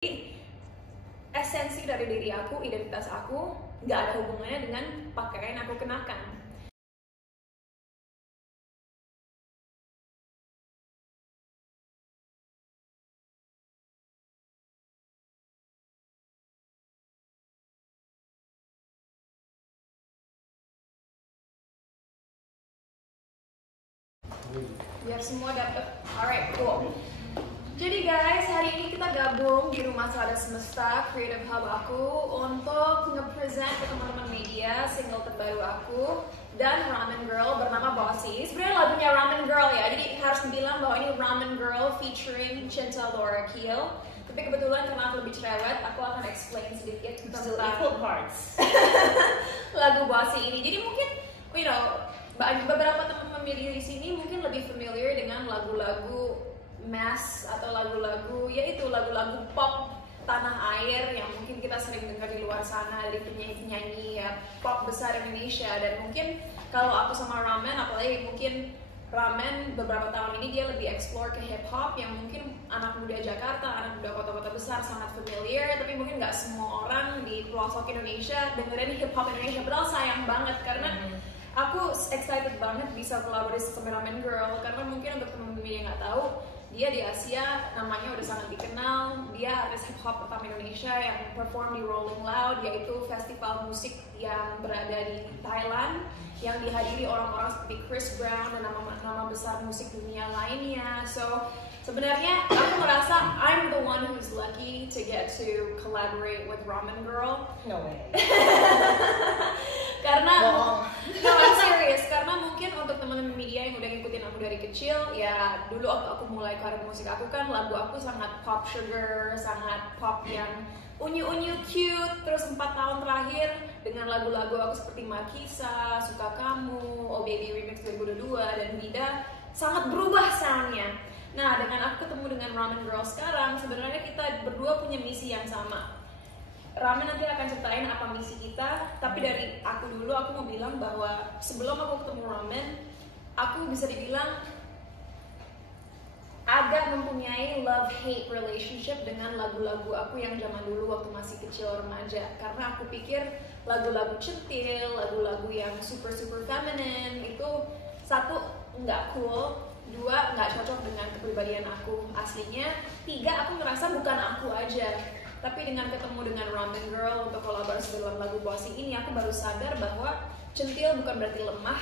Esensi dari diri aku, identitas aku nggak ada hubungannya dengan pakaian yang aku kenakan. Biar semua dapet. Alright, cool. Jadi guys, hari ini kita gabung di Rumah Selada Semesta Creative Hub aku untuk nge-present ke teman-teman media single terbaru aku dan Ramen Girl bernama Bossy. Sebenarnya lagunya Ramen Girl ya, jadi harus bilang bahwa ini Ramen Girl featuring Cinta Laura Kiel. Tapi kebetulan karena aku lebih cerewet, aku akan explain sedikit tentang equal parts lagu Bossy ini. Jadi mungkin, you know, beberapa teman-teman media di sini mungkin lebih familiar dengan lagu-lagu mass atau lagu-lagu, yaitu lagu-lagu pop tanah air yang mungkin kita sering dengar di luar sana dari penyanyi-penyanyi ya pop besar Indonesia. Dan mungkin kalau aku sama Ramen, apalagi mungkin Ramen beberapa tahun ini dia lebih explore ke hip hop yang mungkin anak muda Jakarta, anak muda kota-kota besar sangat familiar, tapi mungkin nggak semua orang di pelosok Indonesia dengerin hip hop Indonesia. Padahal sayang banget karena aku excited banget bisa kolaborasi sama Ramen Girl, karena mungkin untuk teman-teman yang nggak tahu, dia di Asia namanya udah sangat dikenal. Dia artis hip hop pertama Indonesia yang perform di Rolling Loud, yaitu festival musik yang berada di Thailand, yang dihadiri orang-orang seperti Chris Brown dan nama-nama besar musik dunia lainnya. So sebenarnya aku merasa I'm the one who's lucky to get to collaborate with Ramen Girl. no way Karena no, I'm serious, karena mungkin untuk teman-teman media yang udah ngikutin aku dari kecil, ya dulu waktu aku mulai karir musik aku kan lagu aku sangat pop sugar, sangat pop yang unyu-unyu cute. Terus 4 tahun terakhir dengan lagu-lagu aku seperti Markisa, Suka Kamu, Oh Baby Remix 2022 dan Vida sangat berubah soundnya. Nah, dengan aku ketemu dengan Ramen Girl sekarang, sebenarnya kita berdua punya misi yang sama. Ramen nanti akan ceritain apa misi kita, tapi dari aku dulu aku mau bilang bahwa sebelum aku ketemu Ramen, aku bisa dibilang agak mempunyai love-hate relationship dengan lagu-lagu aku yang zaman dulu waktu masih kecil remaja. Karena aku pikir lagu-lagu centil, lagu-lagu yang super-super feminine itu satu, nggak cool, dua, nggak cocok dengan kepribadian aku aslinya, tiga, aku ngerasa bukan aku aja. Tapi dengan ketemu dengan Ramen Girl untuk kolaborasi dalam lagu Bossy ini, aku baru sadar bahwa centil bukan berarti lemah,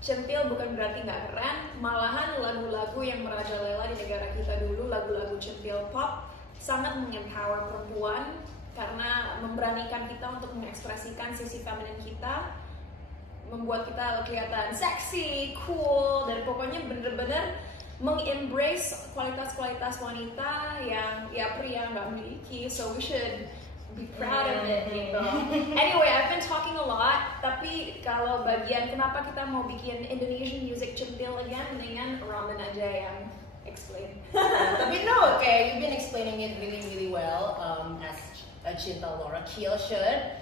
centil bukan berarti nggak keren. Malahan lagu-lagu yang merajalela di negara kita dulu, lagu-lagu centil pop, sangat mengempower perempuan karena memberanikan kita untuk mengekspresikan sisi feminin kita, membuat kita kelihatan seksi, cool, dan pokoknya bener-bener mengembrace kualitas-kualitas wanita yang ya pria nggak miliki. So we should be proud of it gitu. Anyway, I've been talking a lot, tapi kalau bagian kenapa kita mau bikin Indonesian music centil again, mendingan Ramen aja yang explain. tapi no, okay, you've been explaining it really well as Cinta Laura Kiel should.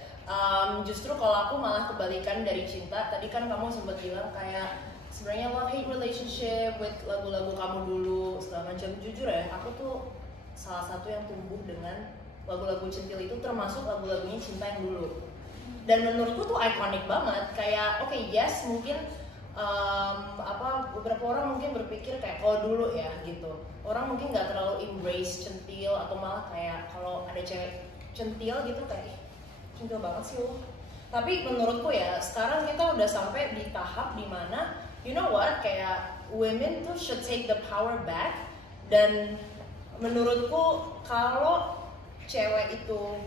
Justru kalau aku malah kebalikan dari Cinta. Tadi kan kamu sempat bilang kayak sebenarnya love-hate relationship with lagu-lagu kamu dulu segala macam. Jujur ya, aku tuh salah satu yang tumbuh dengan lagu-lagu centil itu, termasuk lagu-lagunya Cinta yang dulu. Dan menurutku tuh ikonik banget. Kayak oke, yes, mungkin beberapa orang mungkin berpikir kayak kalau dulu ya gitu, orang mungkin nggak terlalu embrace centil, atau malah kayak kalau ada cewek centil gitu kayak centil banget sih lo. Tapi menurutku ya, sekarang kita udah sampai di tahap dimana you know what, kayak women tuh should take the power back. Dan menurutku kalau cewek itu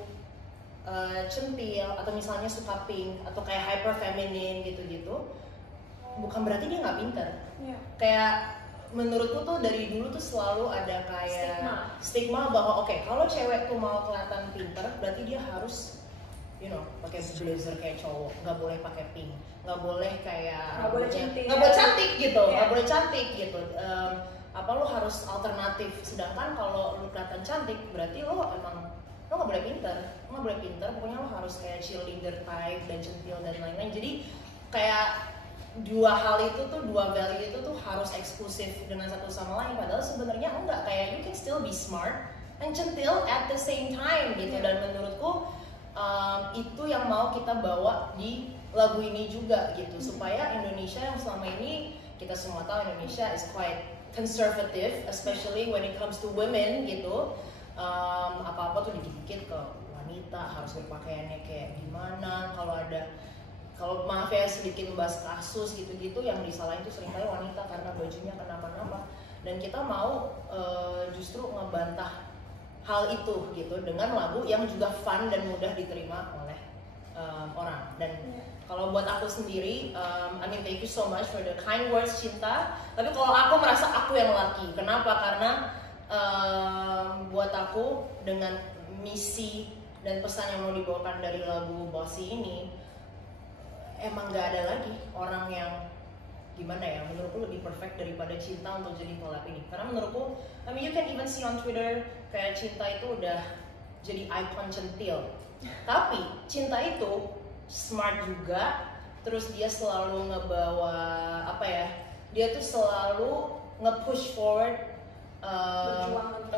centil atau misalnya suka pink atau kayak hyper feminine gitu-gitu, bukan berarti dia nggak pinter. Kayak menurutku tuh dari dulu tuh selalu ada kayak stigma bahwa oke, kalau cewek tuh mau kelihatan pinter berarti dia harus pakai blazer kayak cowok, nggak boleh pakai pink, nggak boleh kayak nggak boleh cantik gitu, nggak boleh cantik gitu. Lo harus alternatif. Sedangkan kalau lo kelihatan cantik berarti lo nggak boleh pinter, pokoknya lo harus kayak cheerleader type dan centil dan lain-lain. Jadi kayak dua hal itu tuh, dua value itu tuh harus eksklusif dengan satu sama lain. Padahal sebenarnya enggak, kayak you can still be smart and centil at the same time gitu. Dan menurutku itu yang mau kita bawa di lagu ini juga gitu, supaya Indonesia yang selama ini kita semua tahu Indonesia is quite conservative, especially when it comes to women gitu. Apa-apa tuh dikit-dikit ke wanita, harus berpakaiannya kayak gimana, kalau maaf ya sedikit membahas kasus gitu-gitu yang disalahin tuh seringkali wanita karena bajunya kenapa-napa, dan kita mau justru ngebantah hal itu gitu dengan lagu yang juga fun dan mudah diterima oleh orang. Dan kalau buat aku sendiri, I mean thank you so much for the kind words Cinta. Tapi kalau aku merasa aku yang lucky, kenapa? Karena buat aku dengan misi dan pesan yang mau dibawakan dari lagu Bossy ini, emang gak ada lagi orang yang gimana ya, menurutku lebih perfect daripada Cinta untuk jadi collab ini. Karena menurutku, I mean you can even see on Twitter kayak Cinta itu udah jadi icon centil. Tapi Cinta itu smart juga, terus dia selalu ngebawa apa ya, dia tuh selalu nge-push forward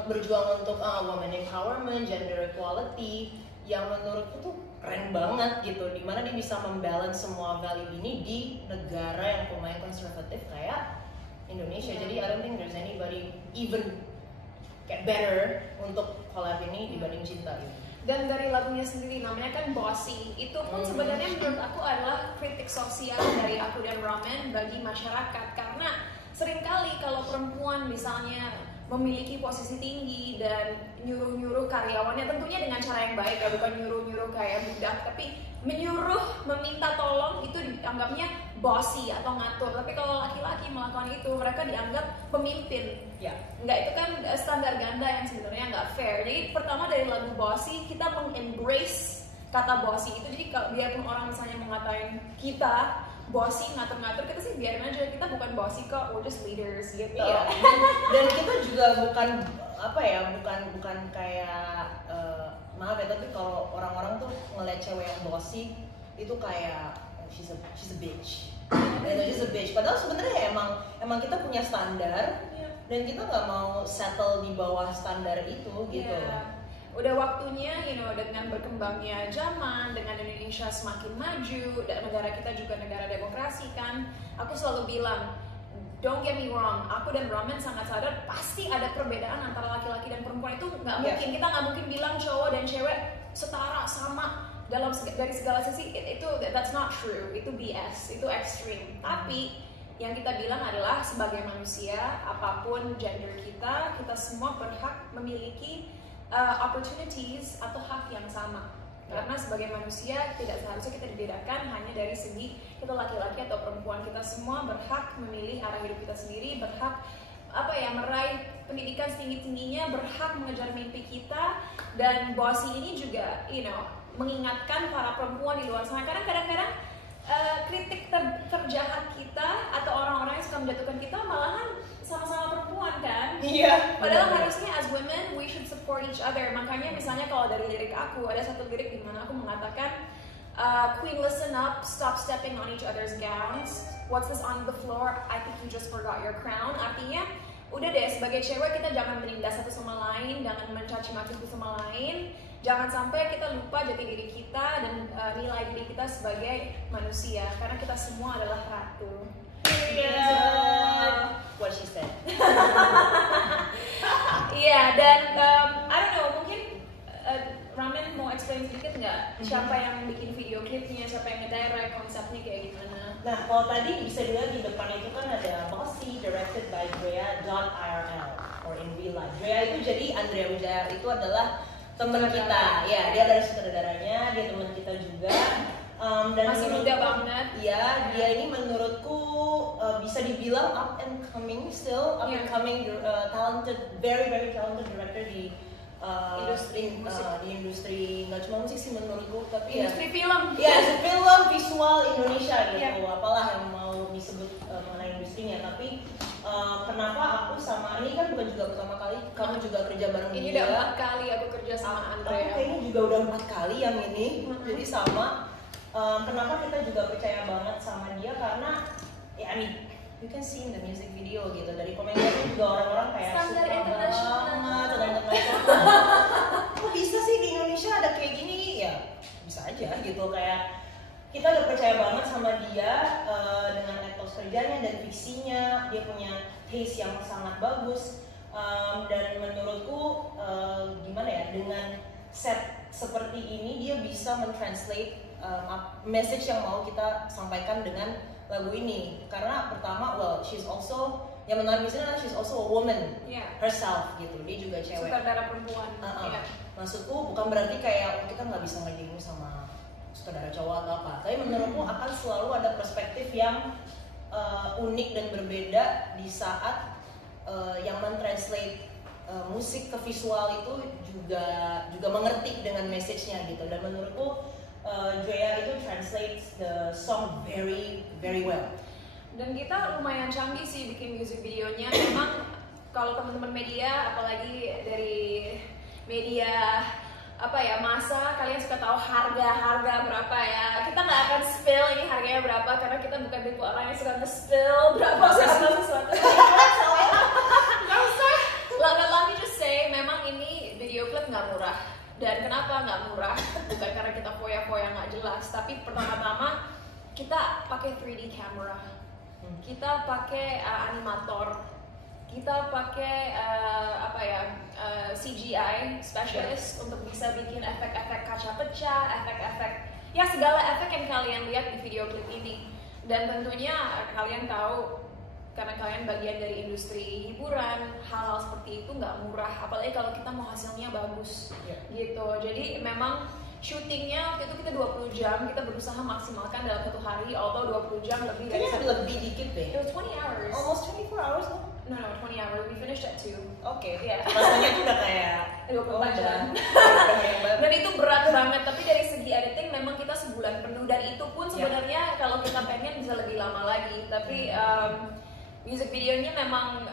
berjuang untuk women empowerment, gender equality, yang menurutku tuh keren banget gitu, dimana dia bisa membalance semua value ini di negara yang lumayan konservatif kayak Indonesia. Jadi I don't think there's anybody even get better untuk collab ini dibanding Cinta gitu. Dan dari lagunya sendiri namanya kan Bossy, itu pun sebenarnya menurut aku adalah kritik sosial dari aku dan Roman bagi masyarakat. Karena seringkali kalau perempuan misalnya memiliki posisi tinggi dan nyuruh-nyuruh karyawannya, tentunya dengan cara yang baik ya, bukan nyuruh-nyuruh kayak budak, tapi menyuruh, meminta tolong, itu dianggapnya bossy atau ngatur. Tapi kalau laki-laki melakukan itu, mereka dianggap pemimpin. Ya. Enggak, itu kan standar ganda yang sebenarnya nggak fair. Jadi pertama dari lagu Bossy, kita meng-embrace kata bossy itu. Jadi kalau biarpun orang misalnya mengatakan kita bossy, ngatur-ngatur, kita sih biarin aja, kita bukan bossy kok, we're just leaders gitu. Iya. Dan kita juga bukan apa ya, bukan kayak maaf ya, tapi kalau orang-orang tuh ngeliat cewek yang bossy itu kayak she's a bitch. She's a bitch. Padahal sebenarnya emang kita punya standar, dan kita nggak mau settle di bawah standar itu gitu. Udah waktunya, dengan berkembangnya zaman, dengan Indonesia semakin maju, dan negara kita juga negara demokrasi kan, aku selalu bilang, don't get me wrong, aku dan Roman sangat sadar pasti ada perbedaan antara laki-laki dan perempuan. Itu nggak mungkin, kita nggak mungkin bilang cowok dan cewek setara sama dari segala sisi. That's not true, itu BS, itu ekstrim. Tapi yang kita bilang adalah sebagai manusia, apapun gender kita semua berhak memiliki opportunities atau hak yang sama. Karena sebagai manusia tidak seharusnya kita dibedakan hanya dari segi kita laki-laki atau perempuan. Kita semua berhak memilih arah hidup kita sendiri, berhak meraih pendidikan setinggi-tingginya, berhak mengejar mimpi kita. Dan Bossy ini juga mengingatkan para perempuan di luar sana, karena kadang-kadang kritik terjahat kita atau orang-orang yang suka menjatuhkan kita malahan sama-sama perempuan kan. Iya. Padahal harusnya as women we should support each other. Makanya misalnya kalau dari lirik aku, ada satu lirik di mana aku mengatakan Queen, listen up, stop stepping on each other's gowns. What's this on the floor? I think you just forgot your crown. Artinya udah deh, sebagai cewek kita jangan menindas satu sama lain, jangan mencaci maki satu sama lain. Jangan sampai kita lupa jati diri kita dan nilai diri kita sebagai manusia, karena kita semua adalah ratu. What she said. Iya, dan I don't know, mungkin Ramen mau explain sedikit nggak siapa yang bikin video klipnya, siapa yang ngedirect, konsepnya kayak gimana? Nah, kalau tadi bisa dilihat di depan itu kan ada Bossy, directed by Drea.irl or in real life. Drea itu jadi Andrea Wijaya itu adalah teman kita, ya dia dari sutradaranya, dia teman kita juga. Dan masih muda banget. Ya, dia ini menurutku bisa dibilang up and coming, still up and coming, talented, very very talented director di industri nggak cuma musik sih menurutku, tapi industri film. Ya, film visual Indonesia gitu, apalah yang mau disebut mengenai industrinya. Tapi kenapa aku sama ini kan bukan juga pertama kali, kamu juga kerja bareng dia. Ini udah 4 kali aku kerja sama Andrea. Aku kayaknya juga udah 4 kali yang ini, jadi sama. Kenapa kita juga percaya banget sama dia, karena ya you can see in the music video gitu. Dari komentarnya juga orang-orang kayak Standar suka internasional. banget, standar internasional. Kok bisa sih di Indonesia ada kayak gini? Ya bisa aja gitu, kayak kita udah percaya banget sama dia dengan etos kerjanya dan visinya. Dia punya taste yang sangat bagus. Dan menurutku gimana ya, dengan set seperti ini dia bisa mentranslate message yang mau kita sampaikan dengan lagu ini. Karena pertama, well, she's also, yang menarik di sini adalah she's also a woman herself gitu. Dia juga cewek. Sutradara perempuan. Iya. Maksudku bukan berarti kayak kita nggak bisa ngedemo sama sutradara cowok atau apa. Tapi menurutku akan selalu ada perspektif yang unik dan berbeda di saat yang mentranslate musik ke visual itu juga mengerti dengan message-nya gitu. Dan menurutku Drea itu translates the song very very well. Dan kita lumayan canggih sih bikin music videonya. Memang kalau teman-teman media, apalagi dari media masa, kalian suka tahu harga berapa ya. Kita nggak akan spill ini harganya berapa karena kita bukan tipe orang yang suka nge-spill berapa sesuatu. Nggak usah. Let me just say, memang ini video klip nggak murah. Dan kenapa nggak murah? Bukan karena kita foya-foya nggak jelas, tapi pertama-tama kita pakai 3D camera, kita pakai animator, kita pakai CGI specialist untuk bisa bikin efek-efek kaca pecah, efek-efek ya segala efek yang kalian lihat di video klip ini. Dan tentunya kalian tahu, karena kalian bagian dari industri hiburan, hal-hal seperti itu nggak murah, apalagi kalau kita mau hasilnya bagus gitu. Jadi memang syutingnya waktu itu kita 20 jam, kita berusaha maksimalkan dalam satu hari, although 20 jam lebih dari Kayaknya lebih dikit deh. It was 20 hours. Almost 24 hours loh. No, 20 hours. We finished at 2. Oke. Iya. Rasanya itu udah kayak 24 jam. hebat. Dan itu berat banget, tapi dari segi editing memang kita sebulan penuh, dan itu pun sebenarnya kalau kita pengen bisa lebih lama lagi. Tapi music videonya memang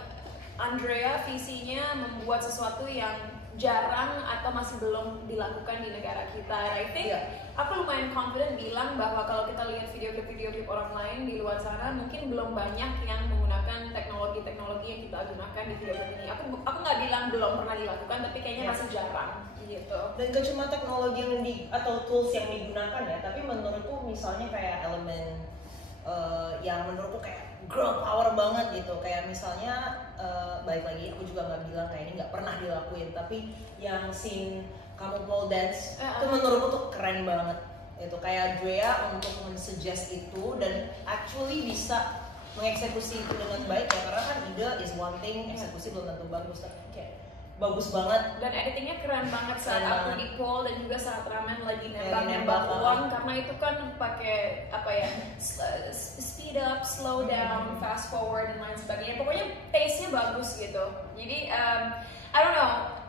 Andrea visinya membuat sesuatu yang jarang atau masih belum dilakukan di negara kita. And I think aku lumayan confident bilang bahwa kalau kita lihat video klip orang lain di luar sana, mungkin belum banyak yang menggunakan teknologi yang kita gunakan di video klip ini. Aku nggak bilang belum pernah dilakukan, tapi kayaknya masih jarang gitu. Dan gak cuma teknologi atau tools yang digunakan ya, tapi menurutku misalnya kayak elemen yang menurutku kayak girl power banget gitu. Kayak misalnya balik lagi, aku juga nggak bilang kayak ini nggak pernah dilakuin, tapi yang scene kamu pole dance itu menurutku tuh keren banget. Itu kayak Drea untuk men-suggest itu dan actually bisa mengeksekusi itu dengan baik ya, karena kan ide is one thing, eksekusi belum tentu bagus, tapi kayak bagus banget. Dan editingnya keren banget saat Keren aku banget. di call, dan juga saat Ramen lagi nembak uang, karena itu kan pakai speed up, slow down, fast forward dan lain sebagainya. Pokoknya pace-nya bagus gitu. Jadi I don't know.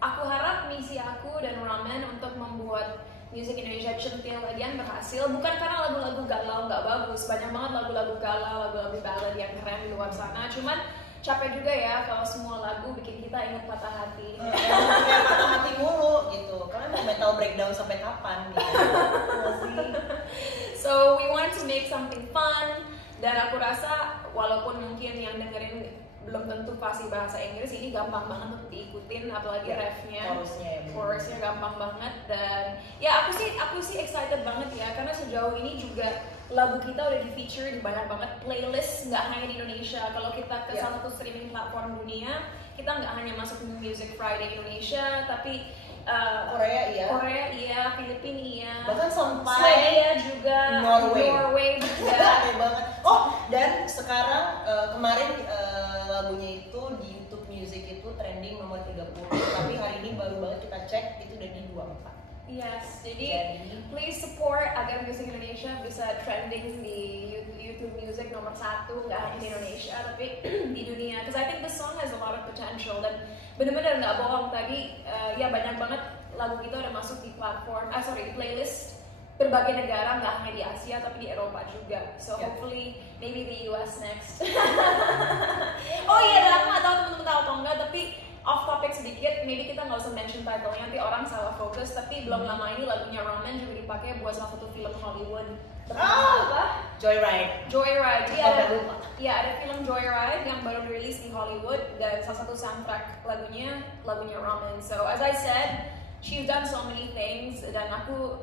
Aku harap misi aku dan Ramen untuk membuat musik Indonesia centil lagian berhasil, bukan karena lagu-lagu galau nggak bagus. Banyak banget lagu-lagu galau, lagu-lagu ballad yang keren di luar sana. Cuman capek juga ya kalau semua lagu bikin kita ingat patah hati. Kayak patah hati mulu gitu. Kalian mau metal breakdown sampai kapan gitu? So we wanted to make something fun, dan aku rasa walaupun mungkin yang dengerin belum tentu fasih bahasa Inggris, ini gampang banget untuk diikutin, apalagi refnya, chorusnya gampang banget. Dan ya aku sih excited banget ya, karena sejauh ini juga lagu kita udah di feature di banyak banget playlist, nggak hanya di Indonesia. Kalau kita ke salah satu streaming platform dunia, kita nggak hanya masuk Music Friday Indonesia, tapi Korea iya, Filipina iya, bahkan sampai Swedia juga, Norway juga. Aneh banget. Oh, dan sekarang kemarin lagunya itu di YouTube Music itu trending nomor 30, tapi hari ini baru banget kita cek itu udah di 24. Yes, jadi please support agar musik Indonesia bisa trending di YouTube Music nomor 1, nggak hanya di Indonesia tapi di dunia. Because I think the song has a lot of potential, dan bener-bener nggak bohong tadi ya banyak banget lagu kita udah masuk di platform, di playlist berbagai negara, nggak hanya di Asia tapi di Eropa juga. So hopefully maybe the US next. Oh iya, dan aku nggak tahu temen-temen tahu atau enggak, tapi off topic sedikit, maybe kita nggak usah mention title-nya, nanti orang salah fokus. Tapi belum lama ini lagunya Roman juga dipakai buat salah satu film Hollywood. Apa? Joyride. Joyride. Jadi Udah lupa. ada film Joyride yang baru dirilis di Hollywood dan salah satu soundtrack lagunya Roman. So as I said, she's done so many things dan aku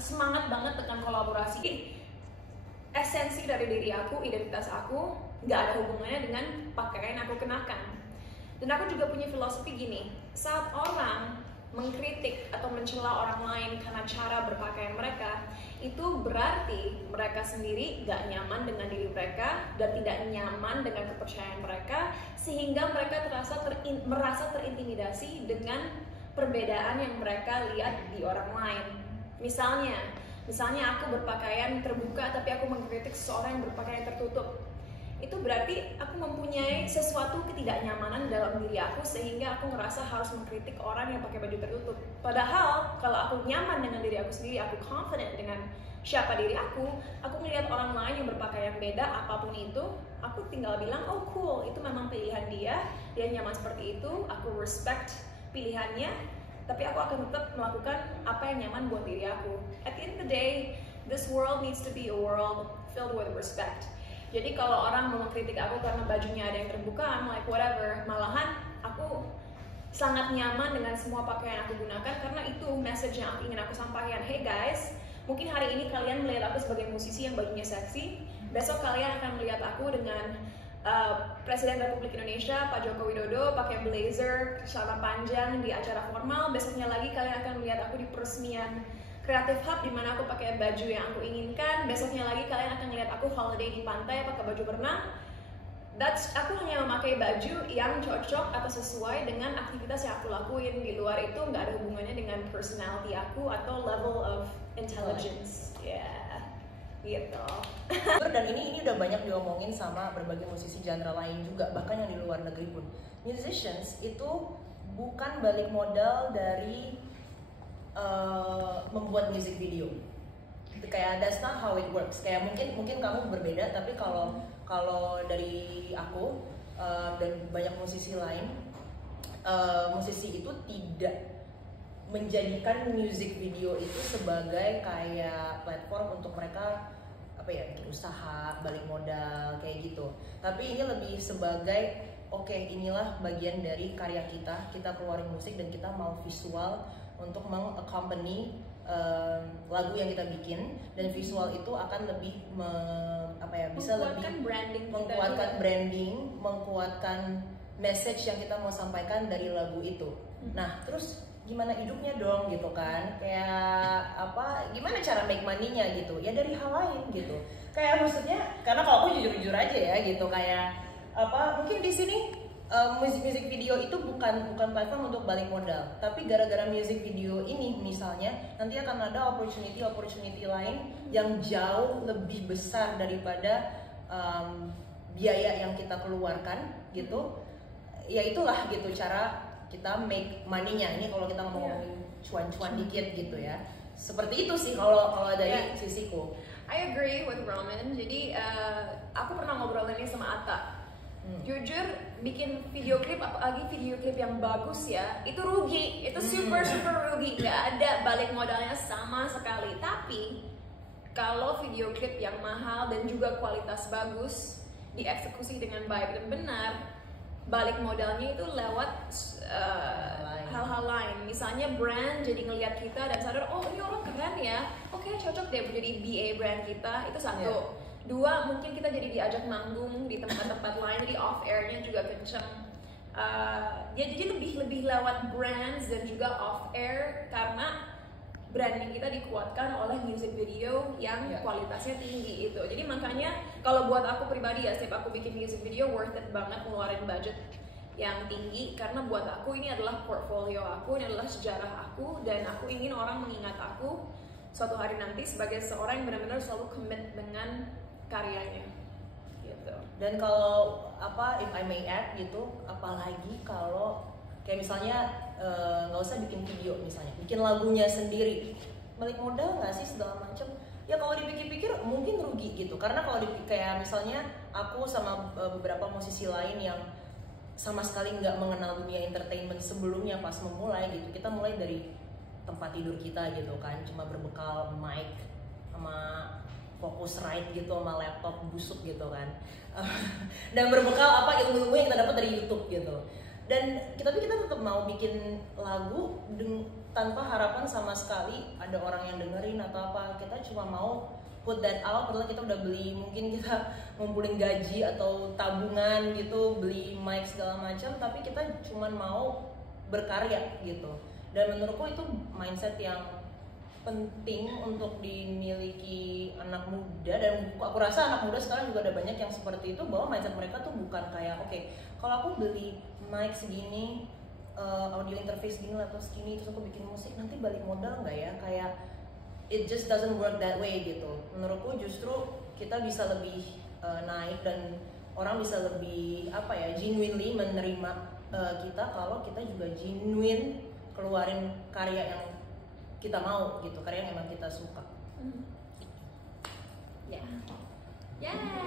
semangat banget dengan kolaborasi. Esensi dari diri aku, identitas aku, nggak ada hubungannya dengan pakaian yang aku kenakan. Dan aku juga punya filosofi gini, saat orang mengkritik atau mencela orang lain karena cara berpakaian mereka, itu berarti mereka sendiri gak nyaman dengan diri mereka dan tidak nyaman dengan kepercayaan mereka, sehingga mereka merasa terintimidasi dengan perbedaan yang mereka lihat di orang lain. Misalnya aku berpakaian terbuka tapi aku mengkritik seseorang yang berpakaian tertutup. Itu berarti aku mempunyai sesuatu ketidaknyamanan dalam diri aku sehingga aku ngerasa harus mengkritik orang yang pakai baju tertutup. Padahal kalau aku nyaman dengan diri aku sendiri, aku confident dengan siapa diri aku melihat orang lain yang berpakaian beda apapun itu, aku tinggal bilang, oh cool, itu memang pilihan dia nyaman seperti itu, aku respect pilihannya, tapi aku akan tetap melakukan apa yang nyaman buat diri aku. At the end of the day, this world needs to be a world filled with respect. Jadi kalau orang mau mengkritik aku karena bajunya ada yang terbuka, I'm like whatever. Malahan aku sangat nyaman dengan semua pakaian yang aku gunakan karena itu message yang ingin aku sampaikan. Hey guys, mungkin hari ini kalian melihat aku sebagai musisi yang bajunya seksi. Besok kalian akan melihat aku dengan Presiden Republik Indonesia, Pak Joko Widodo, pakai blazer, celana panjang di acara formal. Besoknya lagi kalian akan melihat aku di peresmian Creative Hub di mana aku pakai baju yang aku inginkan. Besoknya lagi kalian akan lihat aku holiday di pantai pakai baju berenang. Aku hanya memakai baju yang cocok atau sesuai dengan aktivitas yang aku lakuin. Di luar itu nggak ada hubungannya dengan personality aku atau level of intelligence. Gitu. Dan ini udah banyak diomongin sama berbagai musisi genre lain juga, bahkan yang di luar negeri pun. Musicians itu bukan balik modal dari membuat music video. Kayak that's not how it works. Kayak mungkin kamu berbeda, tapi kalau dari aku dan banyak musisi lain, musisi itu tidak menjadikan music video itu sebagai kayak platform untuk mereka bikin usaha, balik modal kayak gitu. Tapi ini lebih sebagai inilah bagian dari karya kita keluarin musik dan kita mau visual untuk meng-accompany lagu yang kita bikin, dan visual itu akan lebih bisa lebih menguatkan branding, mengkuatkan message yang kita mau sampaikan dari lagu itu. Nah, terus gimana hidupnya dong gitu kan, kayak gimana cara make money-nya gitu ya, dari hal lain gitu. Kayak maksudnya, karena kalau aku jujur aja ya gitu, kayak mungkin di sini music video itu bukan platform untuk balik modal, tapi gara-gara music video ini misalnya nanti akan ada opportunity lain yang jauh lebih besar daripada biaya yang kita keluarkan gitu. Ya itulah gitu cara kita make money-nya. Ini kalau kita ngomongin cuan-cuan dikit gitu ya. Seperti itu sih kalau dari sisiku. I agree with Roman. Jadi aku pernah ngobrol ini sama Atta. Jujur, bikin video klip, apalagi video klip yang bagus ya, itu rugi, itu super rugi, nggak ada balik modalnya sama sekali. Tapi kalau video klip yang mahal dan juga kualitas bagus, dieksekusi dengan baik dan benar, balik modalnya itu lewat hal-hal lain. Misalnya brand jadi ngelihat kita dan sadar, oh ini orang keren ya, oke cocok deh jadi BA brand kita, itu satu. Dua, mungkin kita jadi diajak manggung di tempat-tempat lain, jadi off airnya juga kenceng. Jadi lebih lewat brands dan juga off air, karena branding kita dikuatkan oleh music video yang kualitasnya tinggi itu. Jadi makanya kalau buat aku pribadi ya, setiap aku bikin music video worth it banget ngeluarin budget yang tinggi, karena buat aku ini adalah portfolio aku, ini adalah sejarah aku, dan aku ingin orang mengingat aku suatu hari nanti sebagai seorang yang benar-benar selalu commit dengan karyanya gitu. Dan kalau if I may add gitu, apalagi kalau kayak misalnya nggak usah bikin video, misalnya bikin lagunya sendiri, balik modal nggak sih segala macam. Ya kalau dipikir-pikir mungkin rugi gitu, karena kalau kayak misalnya aku sama beberapa musisi lain yang sama sekali nggak mengenal dunia entertainment sebelumnya pas memulai gitu. Kita mulai dari tempat tidur kita gitu kan, cuma berbekal mic sama Focusrite gitu sama laptop busuk gitu kan. Dan berbekal apa ilmu-ilmu yang kita dapat dari YouTube gitu. Dan kita tetap mau bikin lagu tanpa harapan sama sekali ada orang yang dengerin atau apa. Kita cuma mau put that out, padahal kita udah beli, mungkin kita ngumpulin gaji atau tabungan gitu, beli mic segala macam, tapi kita cuma mau berkarya gitu. Dan menurutku itu mindset yang penting untuk dimiliki anak muda, dan aku rasa anak muda sekarang juga ada banyak yang seperti itu, bahwa mindset mereka tuh bukan kayak oke, kalau aku beli mic segini, audio interface gini, laptop segini, terus aku bikin musik, nanti balik modal nggak ya? Kayak it just doesn't work that way gitu. Menurutku justru kita bisa lebih naik dan orang bisa lebih apa ya, genuinely menerima kita kalau kita juga genuine keluarin karya yang kita mau gitu, karya yang emang kita suka. Ya. Yeah.